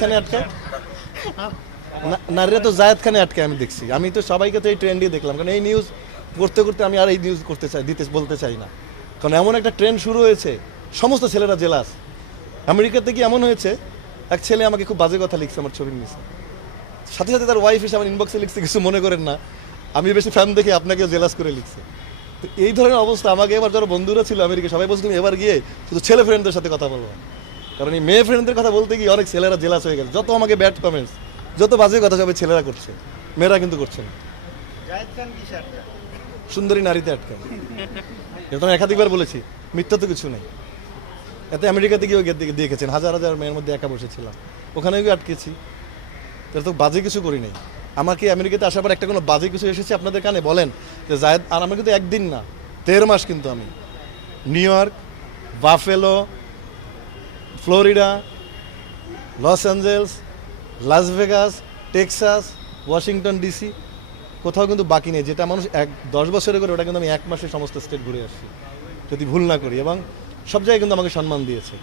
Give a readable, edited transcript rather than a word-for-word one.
খানে আটকায়, নারীরা তো জায়েদ খানে আটকায় আমি দেখছি। আমি তো সবাইকে তো এই ট্রেন্ড দিয়ে দেখলাম, কারণ এই নিউজ করতে করতে আমি আর এই নিউজ করতে চাই বলতে চাই না, কারণ এমন একটা ট্রেন্ড শুরু হয়েছে, সমস্ত ছেলেরা জেলাস। আমেরিকাতে কি এমন হয়েছে, এক ছেলে আমাকে খুব বাজে কথা লিখছে আমার ছবির নিচে, সাথে সাথে তার ওয়াইফ এসে আমার ইনবক্সে লিখছে, কিছু মনে করেন না, আমি বেশি ফ্যান দেখে আপনাকেও জেলাস করে লিখছে। তো এই ধরনের অবস্থা আমাকে এবার যারা বন্ধুরা ছিল আমেরিকা, সবাই বলছে তুমি এবার গিয়ে শুধু ছেলে ফ্রেন্ডদের সাথে কথা বলবো, কারণ এই মেয়ে ফ্রেন্ডদের কথা বলতে গিয়ে অনেক ছেলেরা জেলাস হয়ে গেছে। যত আমাকে ব্যাড কমেন্টস, যত বাজে কথা সবাই ছেলেরা করছে, মেয়েরা কিন্তু করছে না। সুন্দরী নারীতে আটকায়, এটা আমি একাধিকবার বলেছি, মিথ্যা তো কিছু নেই। এতে আমেরিকাতে গিয়েও দেখেছেন, হাজার হাজার মেয়ের মধ্যে একা বসেছিলাম, ওখানে গিয়ে আটকেছি, তাহলে তো বাজে কিছু করি নাই। আমাকে আমেরিকাতে আসার পর একটা কোনো বাজে কিছু এসেছে আপনাদের কানে বলেন যে জায়েদ? আর আমার কিন্তু একদিন না, 13 মাস কিন্তু আমি New York, Buffalo, Florida, Los Angeles, Las Vegas, Texas, Washington DC, কোথাও কিন্তু বাকি নেই। যেটা মানুষ 10 বছরে করে, ওটা কিন্তু আমি 1 মাসে সমস্ত স্টেট ঘুরে আসছি যদি ভুল না করি, এবং সব জায়গায় কিন্তু আমাকে সম্মান দিয়েছে।